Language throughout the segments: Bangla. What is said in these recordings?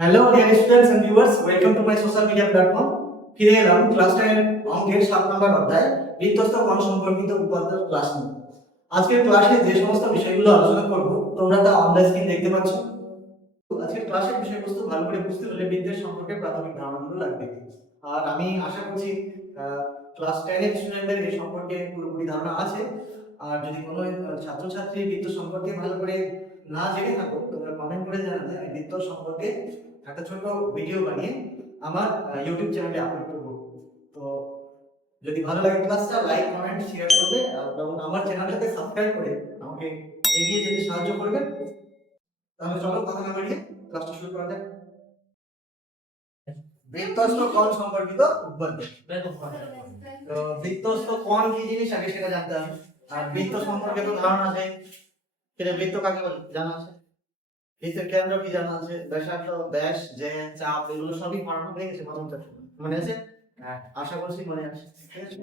Hello dear students and viewers, welcome to my social media platform. ফিরে এলাম ক্লাস 10 অঙ্কের 7 নম্বর অধ্যায় বৃত্তস্থ কোণ সম্পর্কিত উপাত্তের ক্লাস নিয়ে। আজকের ক্লাসে যে সমস্ত বিষয়গুলো আলোচনা করব তোমরা তা অনলাইন স্ক্রিন দেখতে পাচ্ছ। আজকের ক্লাসের বিষয়বস্তু ভালো করে বুঝতে হলে বৃত্তের সম্পর্কে প্রাথমিক ধারণাগুলো লাগবে। আর আমি আশা করছি ক্লাস 10 এর স্টুডেন্টদের এই সম্পর্কে পুরোপুরি ধারণা আছে। আর যদি কোনো ছাত্রছাত্রী বৃত্ত সম্পর্কে ভালো করে না জেনে থাকো তোমরা কমেন্ট করে জানাবে। আমি বৃত্ত সম্পর্কে একটা ছোট ভিডিও বানিয়ে আমার ইউটিউব চ্যানেলে আপলোড করব। তো যদি ভালো লাগে ক্লাসটা লাইক কমেন্ট শেয়ার করবে এবং আমার চ্যানেলটাকে সাবস্ক্রাইব করে আমাকে এগিয়ে যেতে সাহায্য করবে। তাহলে চলো কথা না বাড়িয়ে ক্লাসটা শুরু করা যাক। বৃত্তস্থ কোণ সম্পর্কিত উৎপাদ্য। তো বৃত্তস্থ কোণ কি জিনিস আগে সেটা জানতে হবে। আর বৃত্ত সম্পর্কে তো ধারণা আছে, সেটা বৃত্ত কাকে বলে জানা আছে। বৃত্তের কেন্দ্র কি জানা আছে, ব্যাসার্ধ, ব্যাস, জ্যা, চাপ এগুলো সবই পড়ানো হয়ে গেছে প্রথম চ্যাপ্টারে। মনে আছে? হ্যাঁ, আশা করছি মনে আছে। ঠিক আছে?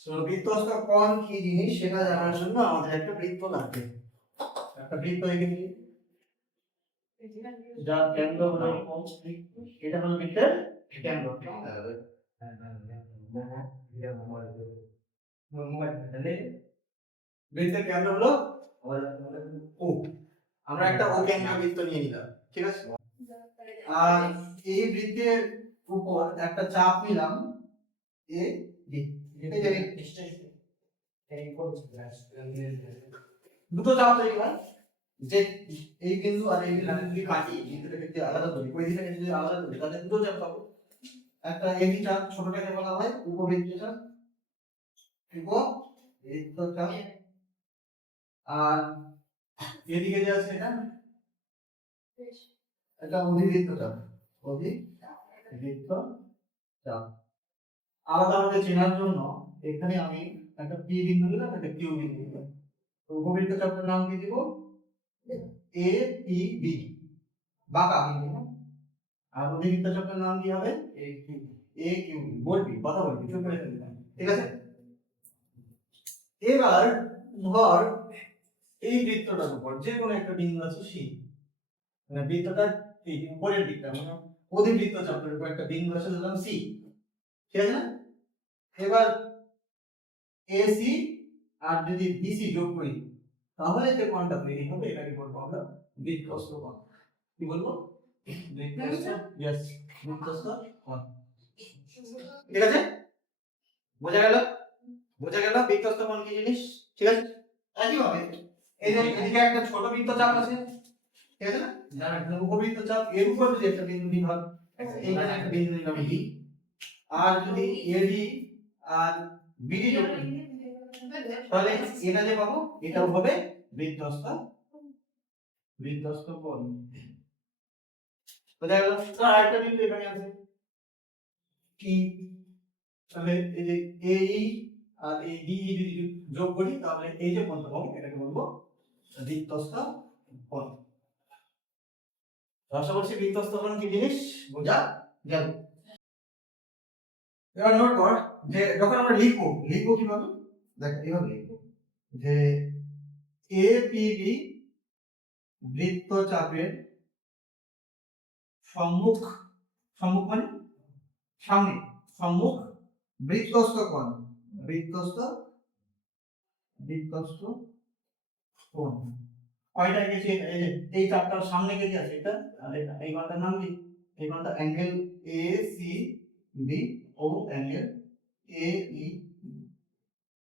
সো বৃত্তস্থ কোণ কি জিনিস সেটা জানার জন্য আমাদের একটা বৃত্ত লাগবে। একটা বৃত্ত এঁকে যার কেন্দ্র হলো এটা হলো বৃত্তের কেন্দ্র। বৃত্তের কেন্দ্র হলো ও। আমরা একটা ও কেন্দ্রীয় বৃত্ত নিয়ে নিলাম, ঠিক আছে? আর এই বৃত্তের উপর একটা চাপ নিলাম এ ডি। এই যে দুটো চাপ তৈরি হয় যে এই বিন্দু আর এই বিন্দু যদি কাটি, বিন্দুটা যদি আলাদা করি, ওই দিকে যদি আলাদা করি তাহলে দুটো চাপ পাবো। একটা এবি চাপ ছোটটাকে বলা হয় উপবৃত্ত চাপ, উপবৃত্ত চাপ। আর এদিকে যে আছে এটা অধিবৃত্ত চাপ, অধিবৃত্ত চাপ। আলাদাভাবে চেনার জন্য এখানে আমি একটা পি বিন্দু দিলাম, একটা কিউ বিন্দু দিলাম। তো উপবৃত্ত চাপের নাম কি দিব? এ পি বি, বাঁকা বিন্দু। আর অধিবৃত্ত চাপের নাম কি হবে? এ কিউ বি। বলবি কথা বলবি, চুপ করে থাকবি না, ঠিক আছে? এবার ধর এই বৃত্তটার উপর যে কোনো একটা বিন্দু আছে সি, মানে বৃত্তটার এই উপরের দিকটা মানে অধিবৃত্ত চাপের উপর একটা বিন্দু আছে ধরলাম সি, ঠিক আছে না? এবার এসি আর যদি বিসি যোগ করি তাহলে যে কোণটা তৈরি হবে এটাকে বলবো আমরা বৃত্তস্থ কোণ। কি বলবো? বৃত্তস্থ, यस, বৃত্তস্থ কোণ। ঠিক আছে? বোঝা গেল? বোঝা গেল বৃত্তস্থ কোণ কি জিনিস? ঠিক আছে? একইভাবে এই যে এদিকে একটা ছোট বৃত্ত চাপ আছে, ঠিক আছে না? যার একটা উপবৃত্ত চাপ এর উপর যদি একটা বিন্দু নিই, ধর এইখানে একটা বিন্দু নিলাম ডি, আর যদি এডি আর বিডি যোগ করি তাহলে এটা যে পাবো এটাও হবে বৃত্তস্থ, বৃত্তস্থ কোণ। বোঝা গেল? তো আরেকটা বিন্দু এখানে আছে টি, তাহলে এই যে এই আর এই ডি যদি যোগ করি তাহলে এই যে কোণটা পাবো এটাকে বলবো বৃত্তস্থ কোণ। আশা করছি বৃত্তস্থ কোণ কি জিনিস বোঝা গেল। এবার নোট কর যে যখন আমরা লিখবো কিভাবে, দেখ এইভাবে লিখবো যে এপিবি বৃত্তচাপের সম্মুখ, সম্মুখ মানে সামনে, সম্মুখ বৃত্তস্থ কোণ, বৃত্তস্থ, বৃত্তস্থ কোণ। কয়টা গেছে? এই যে এই চাপটার সামনে গেছে আছে এটা, আর এটা এই কোণটার নাম কি? এই কোণটা অ্যাঙ্গেল এ সি বি ও অ্যাঙ্গেল এ ই।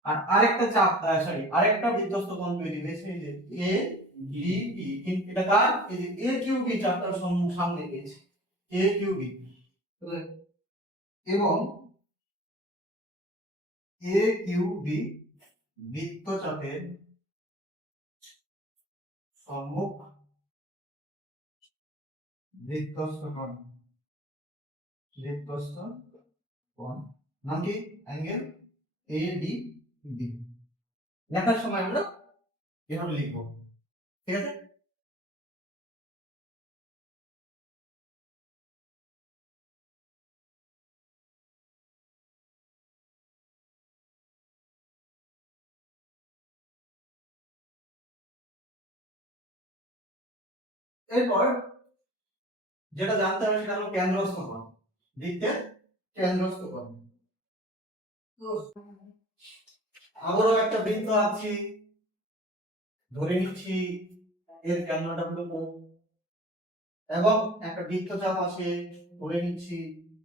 আর আরেকটা চাপ সরি আরেকটা বৃত্তস্থ কোণ তৈরি হয়েছে এই যে এ ডি ই, কিন্তু এটা কার? এই যে এ কিউ বি চাপটার সামনে গেছে এ কিউ বি, এবং এ কিউ বি বৃত্তচাপের সম্মুখ বৃত্তস্থ কোণ, বৃত্তস্থ কোণ নাম কি? Angle A D B. লেখার সময় আমরা এভাবে লিখবো, ঠিক আছে? এরপর যেটা জানতে হবে সেটা হলো কেন্দ্রস্থ কোণ, বৃত্তের কেন্দ্রস্থ কোণ। আবারও একটা বৃত্ত আঁকছি, ধরে নিচ্ছি এর কেন্দ্রটা হলো O, এবং একটা বৃত্তচাপ আছে, ধরে নিচ্ছি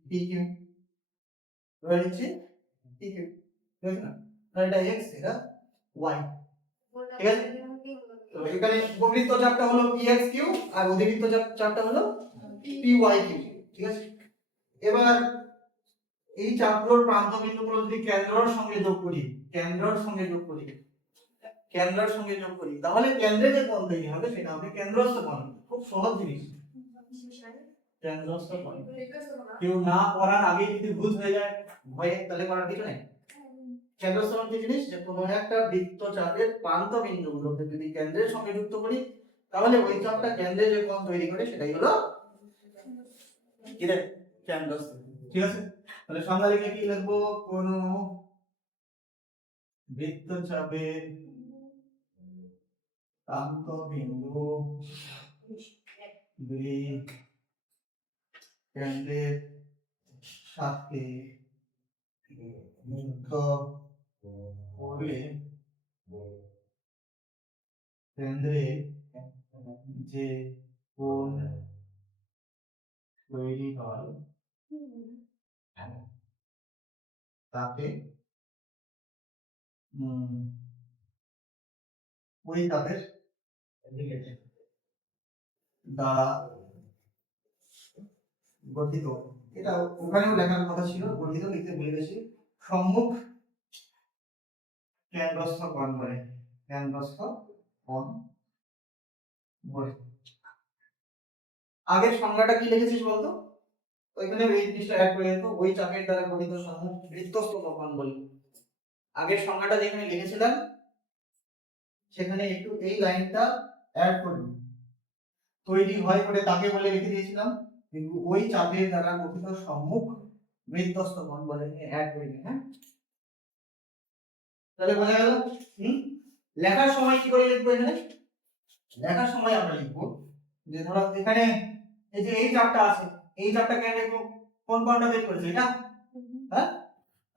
PQ, ধরে নিচ্ছি PQ, ঠিক আছে না? তাহলে এটা x, এটা y, ঠিক আছে? তো এখানে উপবৃত্ত চাপটা হলো PXQ আর অধিবৃত্ত চাপটা হলো PYQ, ঠিক আছে? এবার এই চাপগুলোর প্রান্ত বিন্দুগুলো যদি কেন্দ্রের সঙ্গে যোগ করি, কেন্দ্রের সঙ্গে যোগ করি, কেন্দ্রের সঙ্গে যোগ করি, তাহলে কেন্দ্রে যে কোণ তৈরি হবে সেটা হবে কেন্দ্রস্থ কোণ। খুব সহজ জিনিস, কেন্দ্রস্থ কোণ। কেউ না করার আগে যদি ভুল হয়ে যায় ভয়ে, তাহলে করার কিছু নেই। কেন্দ্রস্থ কোণ কি জিনিস? যে কোনো একটা বৃত্তচাপের প্রান্ত বিন্দুগুলোকে যদি কেন্দ্রের সঙ্গে যুক্ত করি, তাহলে ওই চাপটা কেন্দ্রে যে কোণ তৈরি করে সেটাই হলো কি রে, কেন্দ্রস্থ। ঠিক আছে? তাহলে সংজ্ঞা লিখে কি লিখবো? কোন বৃত্তচাপের প্রান্ত বিন্দু দুই কেন্দ্রের সাথে যুক্ত করে কেন্দ্রে যে কোণ তৈরি হয় তাকে ওই তাদের দ্বারা গঠিত, এটা ওখানেও লেখার কথা ছিল, গঠিত লিখতে ভুলে গেছি, সম্মুখ কেন্দ্রস্থ কোণ বলে, কেন্দ্রস্থ কোণ বলে। আগের সংজ্ঞাটা কি লিখেছিস বলতো? ওইখানে এই জিনিসটা অ্যাড করে দিত, ওই চাপের দ্বারা গঠিত সম্মুখ বৃত্তস্থ কোণ বলে। আগের সংজ্ঞাটা যেখানে লিখেছিলাম সেখানে একটু এই লাইনটা অ্যাড করবি, তৈরি হয় করে তাকে বলে লিখে দিয়েছিলাম, কিন্তু ওই চাপের দ্বারা গঠিত সম্মুখ বৃত্তস্থ কোণ বলে অ্যাড করে দিই। হ্যাঁ, তাহলে বোঝা গেল? লেখার সময় কি করে লিখবো? এখানে লেখার সময় আমরা লিখবো যে ধরো এখানে এই যে এই চাপটা আছে, এই চাপটা কেন লিখবো? কোন কোণটা বের করেছে এটা? হ্যাঁ,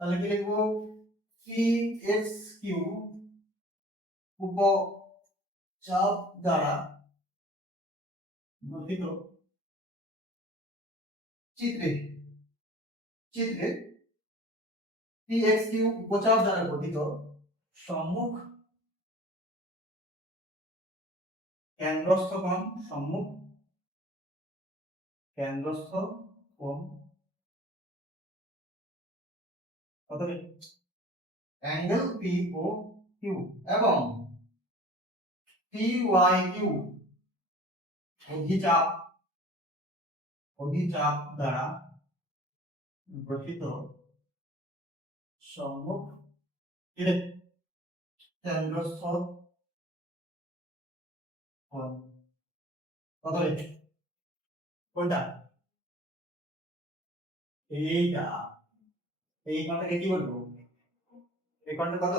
তাহলে কি লিখবো? PXQ উপচাপ দ্বারা গঠিত চিত্রে, চিত্রে PXQ উপচাপ দ্বারা গঠিত সম্মুখ কেন্দ্রস্থ কোণ, সম্মুখ কেন্দ্রস্থ কোণ কত? অ্যাঙ্গেল POQ এবং PYQ অধিচাপ, অধিচাপ দ্বারা গঠিত সম্মুখ কেন্দ্রস্থ কোণ কত? কোনটা? এইটা। এই কোণটাকে কি বলবো? এই কোণটা কত?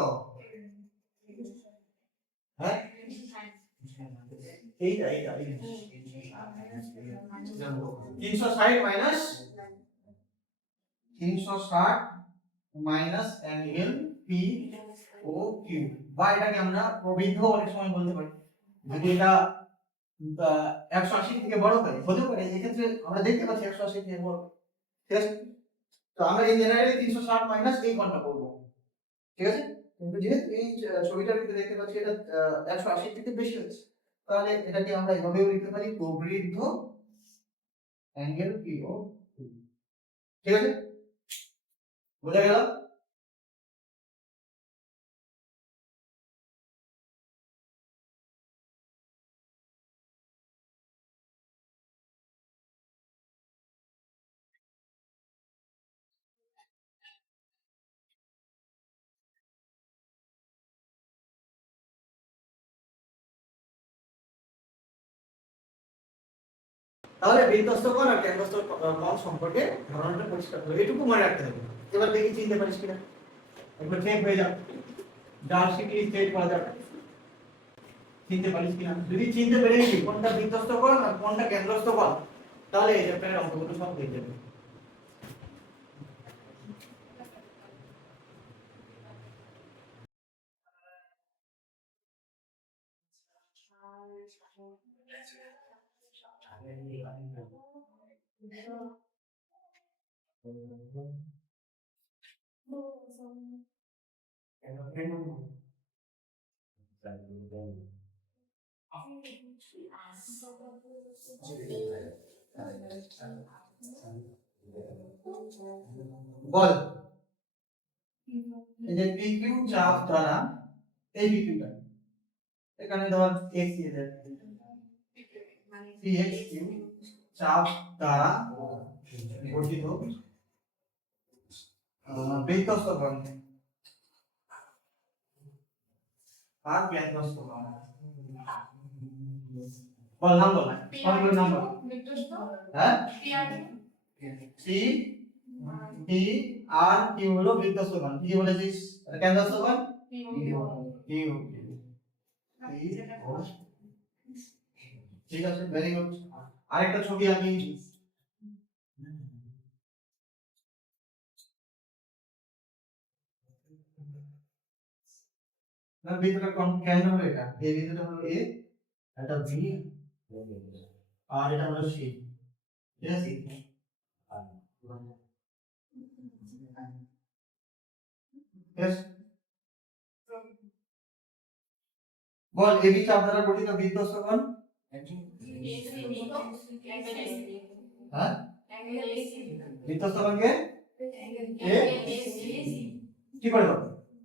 হ্যাঁ, এইটা এইটা 360 মাইনাস 360 মাইনাস অ্যাঙ্গেল POQ, বা এটাকে আমরা প্রবৃদ্ধ অনেক সময় বলতে পারি। যদি এটা 180 থেকে বড় হয়, হতে পারে, এক্ষেত্রে আমরা দেখতে পাচ্ছি 180 থেকে বড়, ঠিক আছে? তো আমরা এই জেনারেলি 360 মাইনাস এই কোণটা করব, ঠিক আছে? কিন্তু যেহেতু এই ছবিটার ভিতরে দেখতে পাচ্ছি এটা 180 থেকে বেশি হচ্ছে, তাহলে এটাকে আমরা এভাবেও লিখতে পারি প্রবৃদ্ধ অ্যাঙ্গেল POQ, ঠিক আছে? বোঝা গেল? তাহলে বৃত্তস্থ কোণ আর কেন্দ্রস্থ কোণ সম্পর্কে ধারণাটা পরিষ্কার হলো, এটুকু মনে রাখতে হবে। এবার দেখি চিনতে পারিস কিনা, একবার চেক হয়ে যাও, যার শিখলি চেক করা যাবে, চিনতে পারিস কিনা। যদি চিনতে পেরে গেছি কোনটা বৃত্তস্থ কোণ আর কোনটা কেন্দ্রস্থ কোণ, তাহলে এই চ্যাপ্টারের অঙ্কগুলো সব হয়ে যাবে। বল এই যে পি কিউ চাপ দ্বারা এই বিক্রিটা এখানে ধর x দিয়ে দেয় পি এক্স কিউ চাপ দ্বারা গঠিত বৃত্তস্থ কোণ আর কেন্দ্রস্থ কোণ। বল নাম বল কোনগুলো নাম বল। হ্যাঁ সি পি আর কিউ হলো বৃত্তস্থ কোণ, কি বলেছিস কেন্দ্রস্থ কোণ কিউ। ঠিক আছে, ভেরি গুড। আরেকটা ছবি আমি না ভিতরে কোন কেন্দ্র হলো এটা, এই ভিতরে হলো এ, এটা বি আর এটা হলো সি। ঠিক আছে, yes বল এবি চাপ দ্বারা গঠিত বৃত্তস্থ কোণ। হ্যাঁ বৃত্তস্থ কোণকে এ কি করে দাও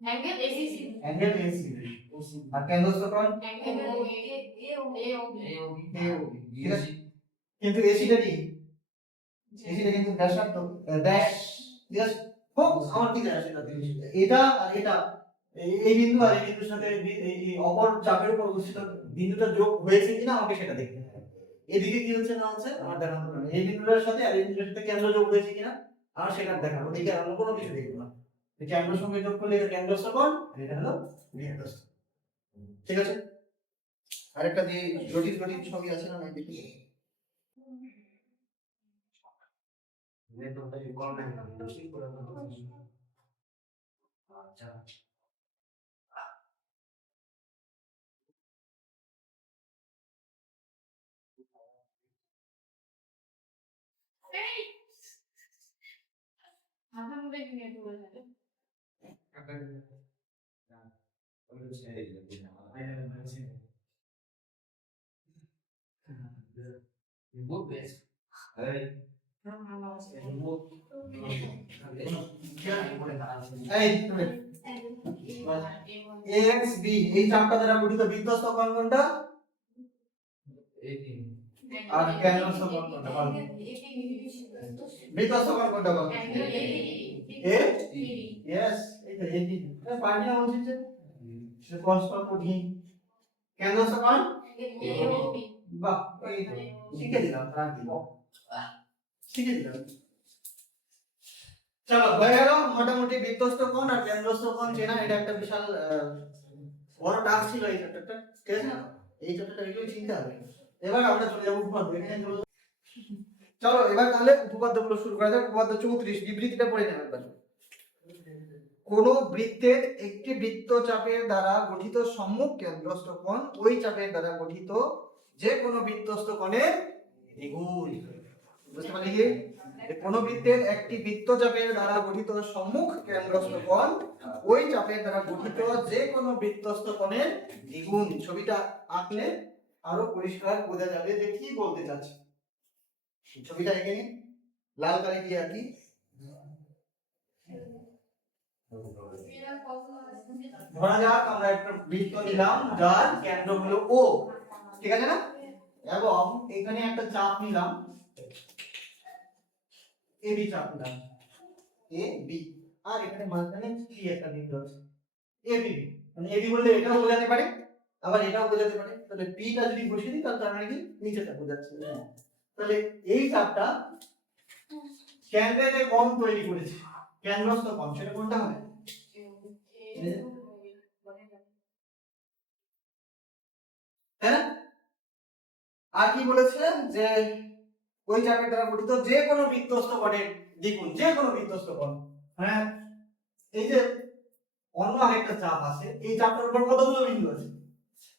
অ্যাঙ্গেল এসিসি আর কেন্দ্রস্থ কোণ ঠিক আছে, কিন্তু এসিটা কি এসিটা কিন্তু ব্যাসার্ধ ড্যাশ। ঠিক আছে, হোক আমার কি যায় সেটা, এটা আর এটা এই বিন্দু আর এই বিন্দুর সাথে এই অপর চাপের উপর অবস্থিত বিন্দুটা যোগ হয়েছে কিনা আমাকে সেটা দেখতে হবে। এদিকে কি হচ্ছে না হচ্ছে আমার দেখানো হবে, এই বিন্দুটার সাথে আর এই বিন্দুটার সাথে কেন্দ্র যোগ হয়েছে কিনা আমার সেটা দেখানো, ওদিকে অন্য কোনো কিছু দেখব না। এই কেন্দ্র সঙ্গে যোগ করলে এটা কেন্দ্রস্থ কোণ, এটা হলো বৃত্তস্থ। ঠিক আছে, আরেকটা যে জটিল জটিল ছবি আছে না দেখি আচ্ছা AXB এই চাপটা দ্বারা গঠিত বৃত্তস্থ কোণ কোনটা আর কেন্দ্রস্থ কোণ কোনটা বল। বৃত্তস্থ কোণ কোনটা বল। এ यस এই তো এটি পানি না বলছিস যে সে পরস্পর কঠিন। কেন্দ্রস্থ কোণ AOB। বাহ এই তো শিখে দিলাম রাখি শিখে দিলাম। চলো হয়ে গেল মোটামুটি বৃত্তস্থ কোণ আর কেন্দ্রস্থ কোণ চেনা, এটা একটা বিশাল বড় টাস্ক ছিল এই চ্যাপ্টারটা। ঠিক আছে, এই চ্যাপ্টারটা একটু চিন্তা হবে। এবার আমরা চলে যাব উপপাদ্য। এখানে চলো এবার তাহলে উপপাদ্যগুলো শুরু করা যাক। উপপাদ্য 34 বিবৃতিটা পড়ে নেব একবার। কোন বৃত্তের একটি বৃত্তচাপের দ্বারা গঠিত সম্মুখ কেন্দ্রস্থ কোণ ওই চাপের দ্বারা গঠিত যে কোনো বৃত্তস্থ কোণের দ্বিগুণ। বুঝতে পারলি কি, কোন বৃত্তের একটি বৃত্তচাপের দ্বারা গঠিত সম্মুখ কেন্দ্রস্থ কোণ ওই চাপের দ্বারা গঠিত যে কোনো বৃত্তস্থ কোণের দ্বিগুণ। ছবিটা আঁকলে আরো পরিষ্কার বোঝা যাবে যে কি বলতে চাচ্ছে। ছবিটা এঁকে নিন লাল কালি দিয়ে আর কি। ধরা যাক আমরা একটা বৃত্ত নিলাম যার কেন্দ্র হলো ও, ঠিক আছে না, এবং এখানে একটা চাপ নিলাম এবি চাপ নিলাম এ বি, আর এখানে মাঝখানে সি একটা বিন্দু আছে এবি, মানে এবি বললে এটাও বোঝাতে পারে আবার এটাও বোঝাতে পারে। তাহলে পি টা যদি বসিয়ে দিই তাহলে তার মানে কি নিচেটা বোঝাচ্ছে। তাহলে এই চাপটা কেন্দ্রে যে কোণ তৈরি করেছে কেন্দ্রস্থ কোণ সেটা কোনটা হবে। হ্যাঁ আর কি বলেছে যে ওই চাপের দ্বারা গঠিত যে কোনো বৃত্তস্থ কোণের দ্বিগুণ, যে কোনো বৃত্তস্থ কোণ। হ্যাঁ, এই যে অন্য আরেকটা চাপ আছে, এই চাপটার উপর কতগুলো বিন্দু আছে?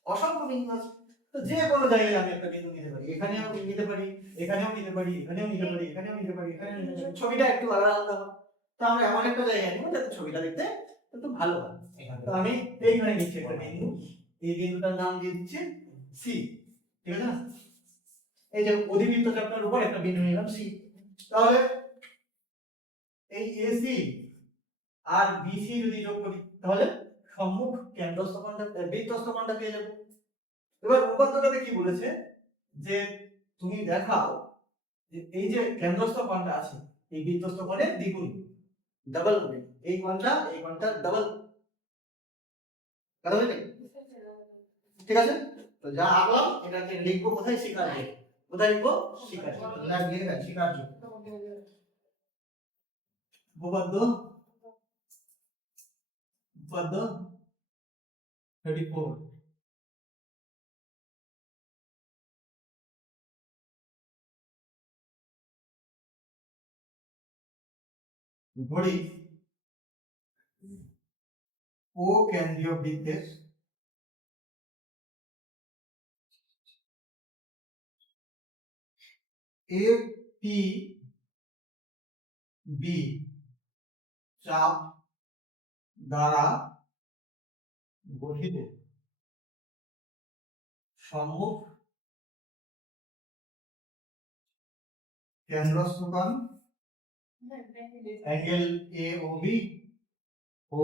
অসংখ্য বিন্দু আছে। তো যে কোনো জায়গায় আমি একটা বিন্দু নিতে পারি, এখানেও নিতে পারি, এখানেও নিতে পারি, এখানেও নিতে পারি, এখানেও নিতে পারি, এখানেও নিতে পারি। ছবিটা একটু আলাদা আলাদা হবে। তো আমরা এমন একটা জায়গায় নিব যাতে ছবিটা দেখতে একটু ভালো হয়। তো আমি এইখানে নিচ্ছি একটা বিন্দু, এই বিন্দুটার নাম দিয়ে দিচ্ছি সি। ঠিক আছে না? এই যে অধিবৃত্ত চাপটার উপর একটা বিন্দু নিলাম সি। তাহলে এই এসি আর বিসি যদি যোগ করি তাহলে সম্মুখ কেন্দ্রস্থ কোণটা, বৃত্তস্থ কোণটা পেয়ে যাব। এবার উপপাদ্যটাতে কি বলেছে যে তুমি দেখাও যে এই যে কেন্দ্রস্থ কোণটা আছে এই বৃত্তস্থ কোণের দ্বিগুণ, ডাবল হবে এই কোণটা ডাবল। কথা বুঝলে? ঠিক আছে, তো যা আঁকলাম এটাকে লিখবো কোথায়? স্বীকার্য। কোথায় লিখবো? স্বীকার্য। লাগিয়ে দেন স্বীকার্য। উপপাদ্য 34। ঘড়ি ও কেন্দ্রীয় বৃত্তের এ পি বি চাপ দ্বারা গঠিত সম্মুখ কেন্দ্রস্থ কোণ অ্যাঙ্গেল এ ও বি ও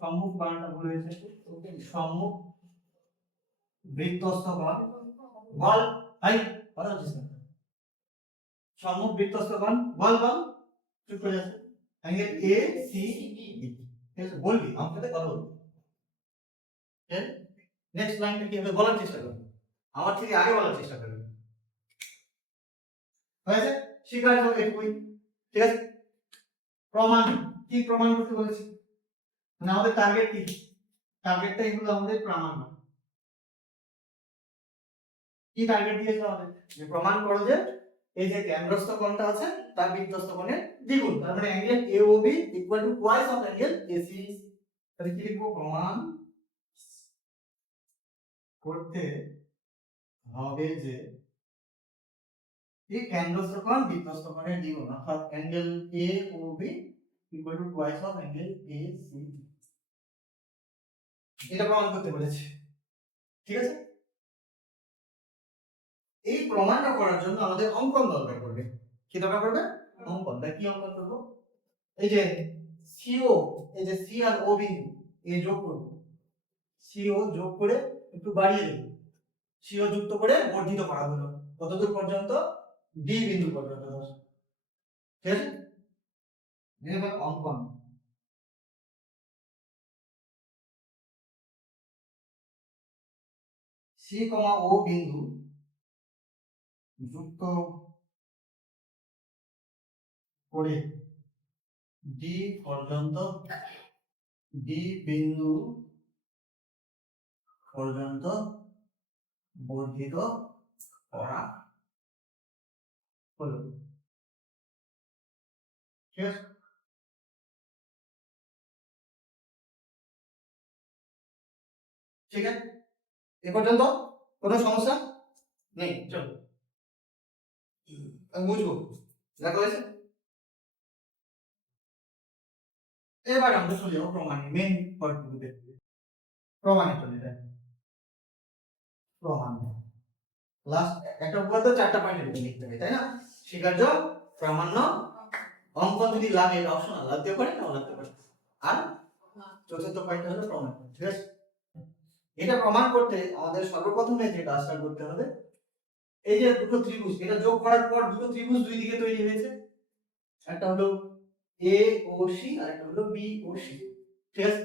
সম্মুখ কোণটা ভুল হয়েছে, সম্মুখ বৃত্তস্থ কোণ বল আই কথা হচ্ছে না, সম্মুখ বৃত্তস্থ কোণ বল চুপ করে যাচ্ছে, অ্যাঙ্গেল এ সি বি। ঠিক আছে, বলবি আমার সাথে কথা বলবি। নেক্সট লাইনটা কি হবে বলার চেষ্টা করবি, আমার থেকে আগে বলার চেষ্টা করবি। হয়েছে? স্বীকার্য এটুকুই। ঠিক আছে, প্রমাণ কি প্রমাণ করতে বলেছি? মানে আমাদের টার্গেট কি? টার্গেটটাই হলো আমাদের প্রমাণ। কি টার্গেট দিয়েছে আমাদের? যে প্রমাণ করো যে এই যে কেন্দ্রস্থ কোণটা আছে তার বৃত্তস্থ কোণের দ্বিগুণ, তার মানে angle AOB equal to twice of angle AC। তাহলে কি লিখবো? প্রমাণ করতে হবে যে এই কেন্দ্রস্থ কোণ বৃত্তস্থ কোণের দ্বিগুণ, অর্থাৎ angle AOB equal to twice of angle AC। এটা প্রমাণ করতে বলেছে। ঠিক আছে, এই প্রমাণটা করার জন্য আমাদের অঙ্কন দরকার পড়বে। কি দরকার পড়বে? অঙ্কন। তাই কি অঙ্কন করব? এই যে সিও, এই যে সি আর ও বিন্দু এ যোগ করব, সিও যোগ করে একটু বাড়িয়ে দেব, সিও যুক্ত করে বর্ধিত করা হলো কতদূর পর্যন্ত? ডি বিন্দু পর্যন্ত। ঠিক আছে, এবার অঙ্কন। সি কমা ও বিন্দু যুক্ত করে ডি পর্যন্ত, ডি বিন্দু পর্যন্ত বর্ধিত করা হলো। ঠিক আছে, ঠিক আছে, এ পর্যন্ত কোনো সমস্যা নেই। চলো আমি বুঝবো দেখা হয়েছে। এবার আমরা চলে যাবো প্রমাণে, মেন পয়েন্টগুলো দেখতে। প্রমাণে চলে যাই। প্রমাণ লাস্ট একটা উপপাদ্য 4টা পয়েন্ট লিখতে হবে, তাই না? স্বীকার্য, প্রামাণ্য, অঙ্কন যদি লাগে এটা অপশনাল, লাগতে পারে নাও লাগতে পারে। আর চতুর্থ পয়েন্ট হলো প্রমাণ। ঠিক আছে, এটা প্রমাণ করতে আমাদের সর্বপ্রথমে যে কাজটা করতে হবে, এই যে দুটো ত্রিভুজ এটা যোগ করার পর দুটো ত্রিভুজ দুই দিকে তৈরি হয়েছে, একটা হলো এ ও সি আর একটা হলো বি ও সি। ঠিক আছে,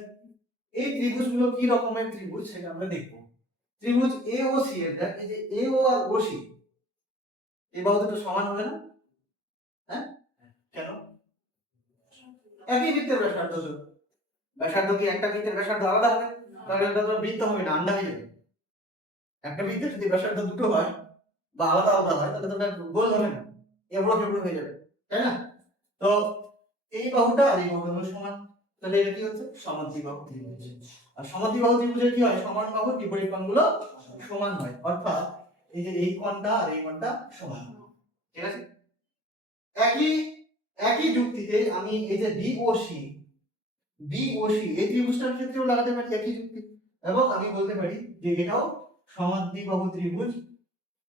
এই ত্রিভুজগুলো কি রকমের ত্রিভুজ সেটা আমরা দেখব। ত্রিভুজ এ ও সি এর দেখ, এই যে এ ও আর ও সি এই বাহু দুটো সমান হবে না? হ্যাঁ, কেন? একই বৃত্তের ব্যাসার্ধ, ব্যাসার্ধ কি একটা বৃত্তের ব্যাসার্ধ আলাদা হবে? তাহলে এটা তো বৃত্ত হবে না, আন্ডা হয়ে যাবে। একটা বৃত্তের যদি ব্যাসার্ধ দুটো হয় বা আলাদা আলাদা হয় তাহলে তো ওটা গোল হবে না, এবড়ো খেবড়ো হয়ে যাবে, তাই না? তো এই বাহুটা আর এই বাহুটা হলো সমান, তাহলে এটা কি হচ্ছে সমাদ্বিবাহু ত্রিভুজ। আর সমাদ্বিবাহু ত্রিভুজের কি হয়, সমান বাহুর বিপরীত কোণগুলো সমান হয়, অর্থাৎ এই যে এই কোণটা আর এই কোণটা সমান, ঠিক আছে? একই একই যুক্তিতে আমি এই যে বিওসি এই ত্রিভুজটার ক্ষেত্রেও লাগাতে পারি একই যুক্তি, এবং আমি বলতে পারি যে এটাও সমাদ্বিবাহু ত্রিভুজ,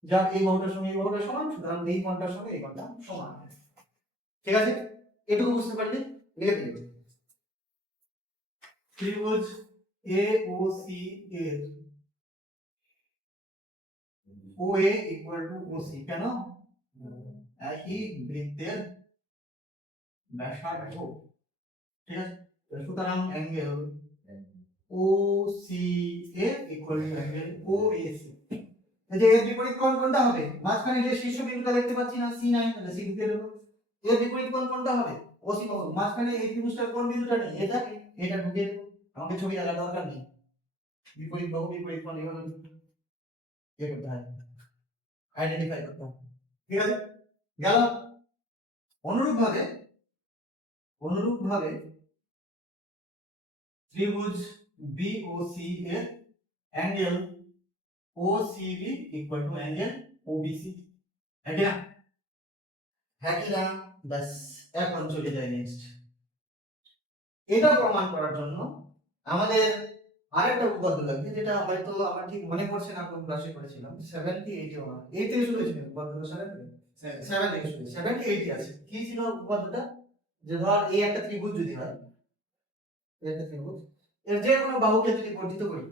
যার এই বাহুটার সঙ্গে এই বাহুটা সমান, সুতরাং এই কোণটার সঙ্গে এই কোণটা সমান, ঠিক আছে? এটুকু বুঝতে পারলে লিখে দিন। ত্রিভুজ AOC এর OA ইকুয়াল টু OC, কেন? একই বৃত্তের ব্যাসার্ধ, ঠিক আছে? সুতরাং angle OCA equal to angle OAC। এই যে এর বিপরীত কোণ কোনটা হবে? মাঝখানে যে শীর্ষ বিন্দুটা দেখতে পাচ্ছি না C9, তাহলে C দিয়ে দেব। এর বিপরীত কোণ কোনটা হবে? OC বাহু। মাঝখানে এই ত্রিভুজটার কোণ বিন্দুটা নেই, এটা ঢুকিয়ে দেব। আমাকে ছবি আলাদা দরকার নেই, বিপরীত বাহু বিপরীত কোণ এগুলো ইয়ে করতে হয়, আইডেন্টিফাই করতে হয়, ঠিক আছে? গেল। অনুরূপভাবে ত্রিভুজ BOC এর angle OCB equal to angle OBC, হ্যাঁ না? হ্যাঁ কি না? ব্যাস, এখন চলে যাই নেক্সট। এটা প্রমাণ করার জন্য আমাদের আরেকটা উপপাদ্য লাগবে, যেটা হয়তো আমার ঠিক মনে পড়ছে না কোন ক্লাসে পড়েছিলাম, 70 81 এই থেকে শুরু হয়েছিল উপপাদ্যটা, 7 থেকে শুরু, 70 80 আছে। কি ছিল উপপাদ্যটা? যে ধর এই একটা ত্রিভুজ যদি হয়, এই একটা ত্রিভুজ, এর যে কোনো বাহুকে যদি বর্ধিত করি,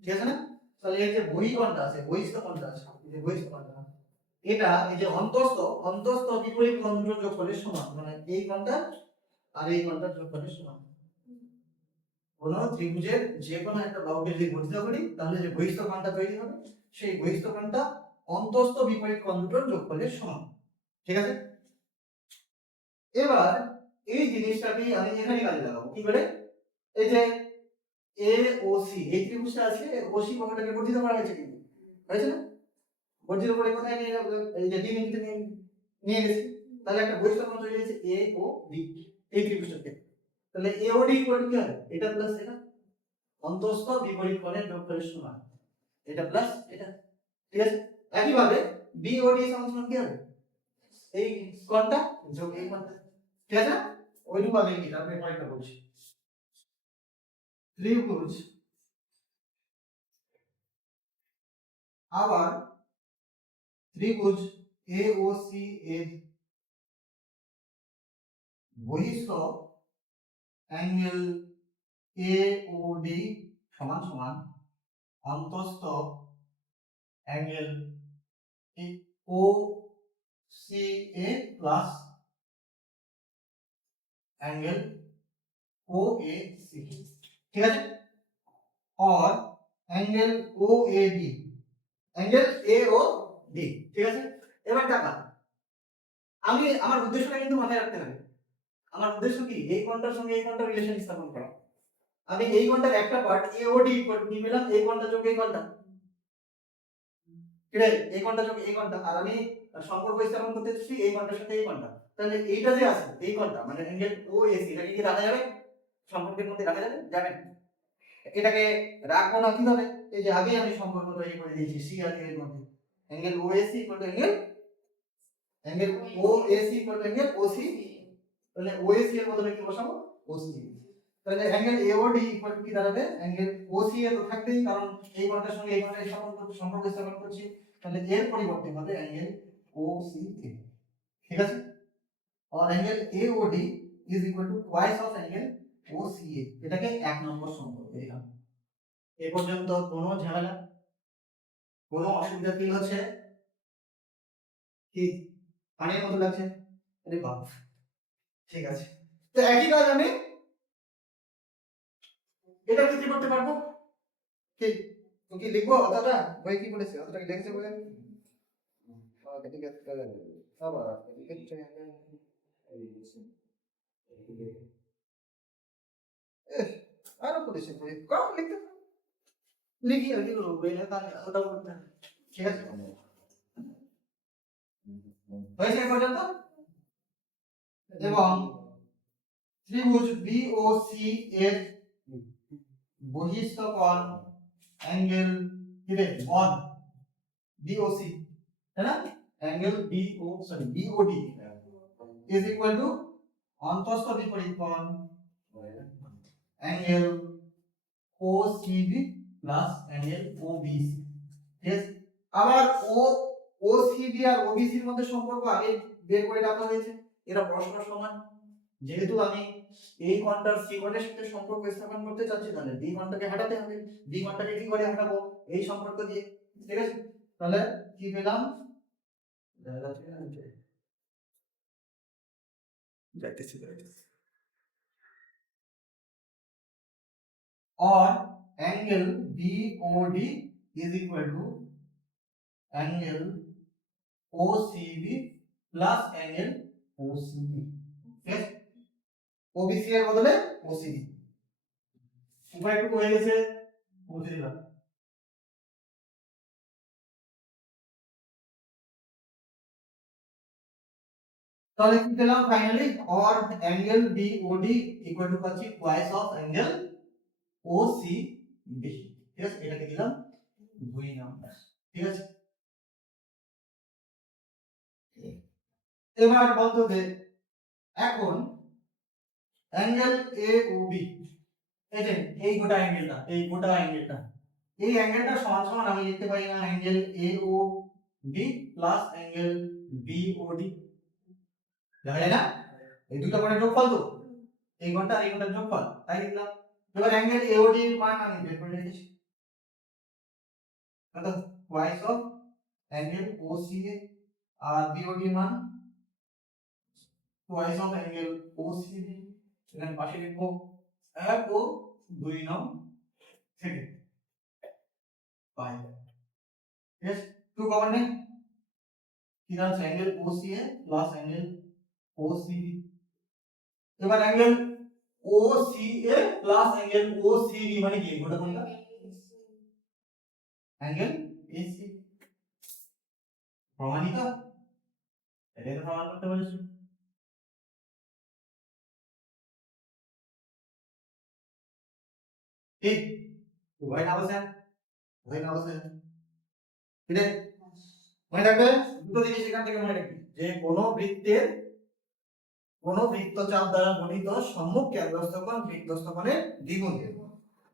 ঠিক আছে না? তাহলে এর যে বহিঃকোণটা আছে, বহিস্থ কোণটা আছে, এই যে বহিস্থ কোণটা, এটা এই যে অন্তস্থ বিপরীত কোণ দুটোর যোগফলের সমান, মানে এই কোণটা আর এই কোণটার যোগফলের সমান। কোন ত্রিভুজের যে কোনো একটা বাহুকে যদি বর্ধিত করি, তাহলে যে বহিস্থ কোণটা তৈরি হবে, সেই বহিস্থ কোণটা অন্তস্থ বিপরীত কোণ দুটোর যোগফলের সমান, ঠিক আছে? এবার এই জিনিসটাকে আমি এখানে কাজে লাগাবো, কি করে? এই যে AOC এই ত্রিভুজটা আছে, OC বাহুটাকে বর্ধিত করা হয়েছে, কিন্তু হয়েছে না? বর্ধিত করে কোথায় নিয়ে যাবো? এই যে ডি বিন্দুতে নিয়ে গেছি, তাহলে একটা বহিস্থ কোণ তৈরি হয়েছে AOD এই ত্রিভুজটাকে। তাহলে AOD ইকুয়াল টু কি হবে? এটা প্লাস এটা, অন্তস্থ বিপরীত কোণের যোগফলের সমান, এটা প্লাস এটা, ঠিক আছে? একইভাবে BOD সমান কি হবে? এই কোণটা যোগ এই কোণটা, ঠিক আছে? ওইটুকু আগে কি তারপরে পরেরটা বলছি। ত্রিভুজ আবার ত্রিভুজ AOC এর বহিস্থ অ্যাঙ্গেল AOD সমান সমান অন্তস্থ angle OCA plus angle OAC, ঠিক আছে? और অ্যাঙ্গেল OAB, অ্যাঙ্গেল AOD, ঠিক আছে? এবার টাকা আমি আমার উদ্দেশ্যটা কিন্তু মাথায় রাখতে হবে। আমার উদ্দেশ্য কি? এই কোণটার সঙ্গে এই কোণটার রিলেশন স্থাপন করা। আমি এই কোণটার একটা পার্ট AOD ইকুয়াল টু কি পেলাম? এই কোণটা যোগ এই কোণটা, ঠিক আছে? এই কোণটা যোগ এই কোণটা, আর আমি সম্পর্ক স্থাপন করতে চাচ্ছি এই কোণটার সাথে এই কোণটা। তাহলে এইটা যে আছে এই কোণটা মানে অ্যাঙ্গেল OAC, এটাকে কি রাখা যাবে? সম্পর্কের মধ্যে রাখা যাবে? যাবে না। এটাকে রাখবো না কিভাবে? এই যে আগে আমি সম্পর্ক তৈরি করে দিয়েছি C আর A এর মধ্যে, angle OAC equal to angle OAC equal to angle OC, তাহলে OAC এর বদলে কি বসাবো? OC। তাহলে অ্যাঙ্গেল AOD ইকুয়াল টু কি দাঁড়াবে? অ্যাঙ্গেল OC এ তো থাকবেই, কারণ এই কোণটার সঙ্গে এই কোণটার সম্পর্ক স্থাপন করছি, তাহলে এর পরিবর্তে হবে অ্যাঙ্গেল OC, ঠিক আছে? আর angle AOD is equal to twice of angle OCA, এটাকে এক নম্বর সম্পর্ক দিলাম। এই পর্যন্ত কোনো ঝামেলা, কোনো অসুবিধা ফিল হচ্ছে কি? পানির মতো লাগছে? আরে বাপ, ঠিক আছে। তো একই কাজ আমি এটা ক্ষেত্রে করতে পারবো কি? তো কি লিখবো অতটা? বই কি বলেছে? অতটা কি লিখেছে বলে? ওকে, ঠিক আছে। আবার লিখছে আরো করেছে বই কম লিখতে লিখি আর কি করবো, বই না তাহলে ওটা করতে, ঠিক আছে? হয়েছে এই পর্যন্ত? এবং ত্রিভুজ বিওসি এর বহিস্থ কোণ অ্যাঙ্গেল কিরে বদ বিওসি, তাই না? Angle BOD is equal to অন্তঃস্থ বিপরীত কোণ angle OCB plus angle OBC. ঠিক আছে, আবার ওসিবি আর ওবিসির মধ্যে সম্পর্ক আগে বের করে রাখা হয়েছে, এরা পরস্পর সমান। যেহেতু আমি এই কোণটার সি কোণের সাথে সম্পর্ক স্থাপন করতে চাচ্ছি, তাহলে বি কোণটাকে হটাতে হবে। বি কোণটাকে কি করে হটাবো? এই সম্পর্ক দিয়ে। ঠিক আছে, তাহলে কি পেলাম? যাইতেছি or angle BOD is equal to angle OCB plus angle OCB. yes, OBC এর বদলে OCB উভয়টুকু হয়ে গেছে, মুছে দিলাম। তাহলে কি পেলাম finally? or angle BOD equal to পাচ্ছি twice of angle OCB। ঠিক আছে, এটাকে দিলাম 2 নাম্বার। ঠিক আছে, এবার বলতো যে এখন অ্যাঙ্গেল AOB, এই যে এই গোটা অ্যাঙ্গেলটা, এই অ্যাঙ্গেলটা সমান সমান আমি লিখতে পারি না angle AOB plus angle BOD, দেখা যায় না? এই দুটো কোণের যোগফল তো, এই কোণটা আর এই কোণটার যোগফল, তাই লিখলাম। এবার অ্যাঙ্গেল AOD এর মান আমি বের করে রেখেছি, অর্থাৎ twice of অ্যাঙ্গেল OCA আর BOD এর মান twice of অ্যাঙ্গেল OCB। এখানে পাশে লিখবো 1 ও 2 নং থেকে পাই। yes, 2 কমন নেই, কি দাঁড়াচ্ছে angle OCA plus angle OCB। এবার angle OCA plus angle OCB মানে কি? গোটা কোণটা অ্যাঙ্গেল AC, প্রমাণিত? এটা প্রমাণ করতে বলেছি। ঠিক, উভয় না বসে, ঠিক আছে, মনে রাখবে দুটো জিনিস এখান থেকে মনে রাখবি, যে কোনো বৃত্তচাপ দ্বারা গঠিত সম্মুখ কেন্দ্রস্থ কোণ বৃত্তস্থ কোণের দ্বিগুণ,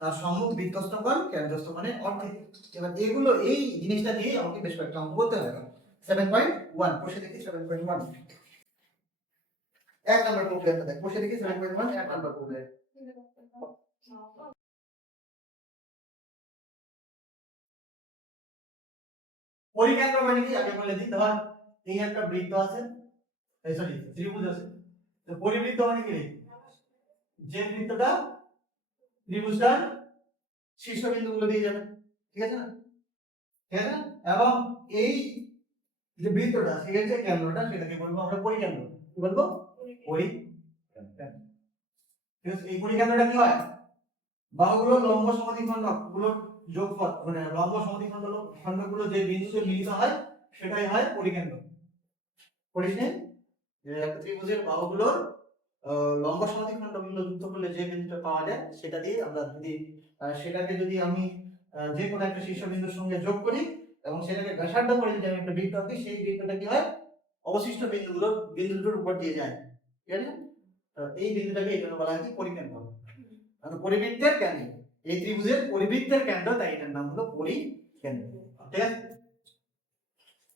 তার সম্মুখ বৃত্তস্থ কোণ কেন্দ্রস্থ কোণের অর্ধেক। এবার এগুলো এই জিনিসটা দিয়ে আমাকে বেশ কয়েকটা অঙ্ক করতে হবে। 7.1 বসে দেখি 7.1 এক নাম্বার প্রবলেমটা দেখ, বসে দেখি 7.1 এক নাম্বার প্রবলেম। পরিকেন্দ্র মানে কি আগে বলে দিই, ধর এই একটা বৃত্ত আছে, এই সরি ত্রিভুজ আছে, তো পরিবৃত্ত মানে কি? যে বৃত্তটা ত্রিভুজটার শীর্ষবিন্দুগুলো দিয়ে যাবে, ঠিক আছে না? ঠিক আছে, এবং এই যে বৃত্তটা এর যে কেন্দ্রটা সেটাকে বলবো আমরা পরিকেন্দ্র। কি বলবো? পরিকেন্দ্র। ঠিক আছে, এই পরিকেন্দ্রটা কি হয়? বাহুগুলো লম্ব সমদ্বিখণ্ডকগুলোর যোগফল, মানে লম্ব সমদ্বিখণ্ডকগুলো যে বিন্দুতে মিলিত হয় সেটাই হয় পরিকেন্দ্র। পড়িস নি যে একটা ত্রিভুজের বাহুগুলোর লম্ব সমদ্বিখণ্ডকগুলো যুক্ত করলে যে বিন্দুটা পাওয়া যায় সেটা দিয়ে আমরা যদি সেটাকে যদি আমি যে কোনো একটা শীর্ষবিন্দুর সঙ্গে যোগ করি এবং সেটাকে ব্যাসার্ধ করে যদি আমি একটা বৃত্ত আঁকি, সেই বৃত্তটা কি হয়? অবশিষ্ট বিন্দুগুলোর উপর দিয়ে যায়, ঠিক আছে? এই বিন্দুটাকে এই জন্য বলা হয় কি পরিকেন্দ্র, মানে পরিবৃত্তের কেন্দ্র। এই ত্রিভুজের পরিবৃত্তের কেন্দ্র, তাই এটার নাম হলো পরিকেন্দ্র। ঠিক আছে,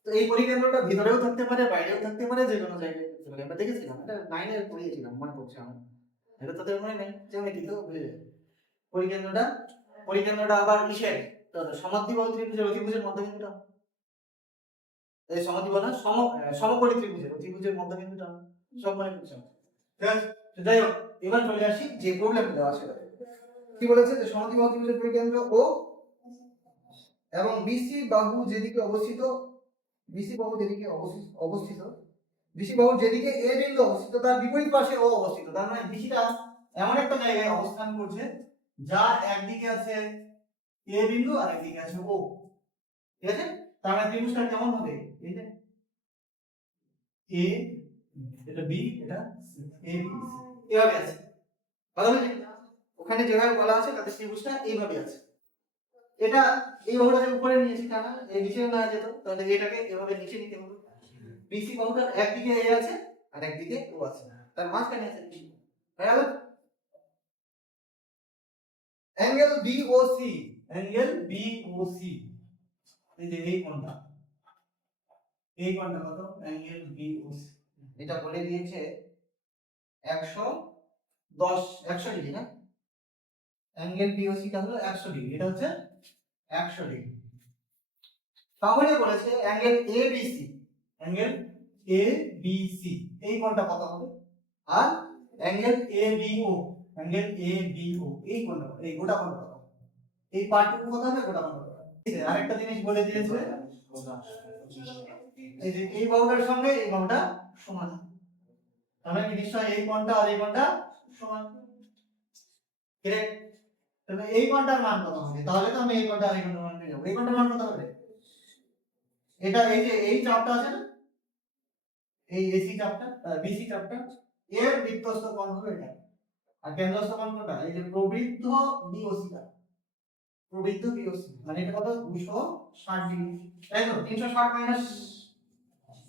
তো এই পরিকেন্দ্রটা ভিতরেও থাকতে পারে বাইরেও থাকতে পারে, যে কোনো জায়গায় থাকতে পারে। আমরা দেখেছিলাম এটা 9 এ পড়িয়েছিলাম, মনে পড়ছে আমার, এটা তো তোদের মনে নেই, জ্যামিতি তো পরিকেন্দ্রটা আবার কিসের? তো সমাদ্বিবাহু ত্রিভুজের অতিভুজের মধ্যবিন্দুটা, এই সমাদ্বিবাহু সমকোণী ত্রিভুজের মধ্যবিন্দুটা সব মনে পড়ছে। ঠিক আছে, তো যাই হোক, এবার চলে আসি যে প্রবলেমটা দেওয়া আছে। কি বলেছে? যে সমদ্বিবাহু ত্রিভুজের পরিকেন্দ্র ও এবং বিসি বাহু যেদিকে অবস্থিত, বিসি বাহু যেদিকে এ বিন্দু অবস্থিত তার বিপরীত পাশে ও অবস্থিত। তার মানে বিসিটা এমন একটা জায়গায় অবস্থান করছে যার একদিকে আছে এ বিন্দু আর একদিকে আছে ও, ঠিক আছে? তার মানে ত্রিভুজটা কেমন হবে? এই যে এ, এটা বি, এটা এ বি সি, এভাবে আছে। কথা বুঝলি? ওখানে যেভাবে বলা আছে তাতে ত্রিভুজটা এইভাবে আছে। এটা এই বাহুটা যে উপরে নিয়েছি টানা, এই নিচে না যেত, তাহলে এটাকে এভাবে নিচে নিতে হবে। বিসি বাহুটার একদিকে এ আছে আর একদিকে ও আছে, তার মাঝখানে আছে বি। হয়ে গেল? অ্যাঙ্গেল বিওসি, অ্যাঙ্গেল বিওসি, এই যে এই কোণটা কত? অ্যাঙ্গেল বিওসি এটা বলে দিয়েছে 110 ডিগ্রি না? অ্যাঙ্গেল বিওসি টা হলো 100 ডিগ্রি, এটা হচ্ছে 100 ডিগ্রি। তাহলে বলেছে অ্যাঙ্গেল এবিসি, অ্যাঙ্গেল এবিসি এই কোণটা কত হবে? আর অ্যাঙ্গেল এবিও, অ্যাঙ্গেল এবিও এই কোণটা, এই গোটা কোণটা কত? এই পার্টটুকু কত হবে, গোটা কোণটা কত হবে? আরেকটা জিনিস বলে দিয়েছে, এই যে এই বাহুটার সঙ্গে এই বাহুটা সমান, তাহলে কি নিশ্চয় এই কোণটা আর এই কোণটা সমান? কারেক্ট? তাহলে এই কোণটার মান কত হবে? তাহলে তো আমি এই কোণটা আর এই কোণটার মান পেয়ে যাব। এই কোণটার মান কত হবে? এটা এই যে এই চাপটা আছে না, এই এসি চাপটা, বিসি চাপটা, এর বৃত্তস্থ কোণ হলো এটা। আর কেন্দ্রস্থ কোণ কোনটা? এই যে প্রবৃদ্ধ বিওসিটা, প্রবৃদ্ধ বিওসি মানে এটা কত? 260 ডিগ্রি, তাই তো? 360 মাইনাস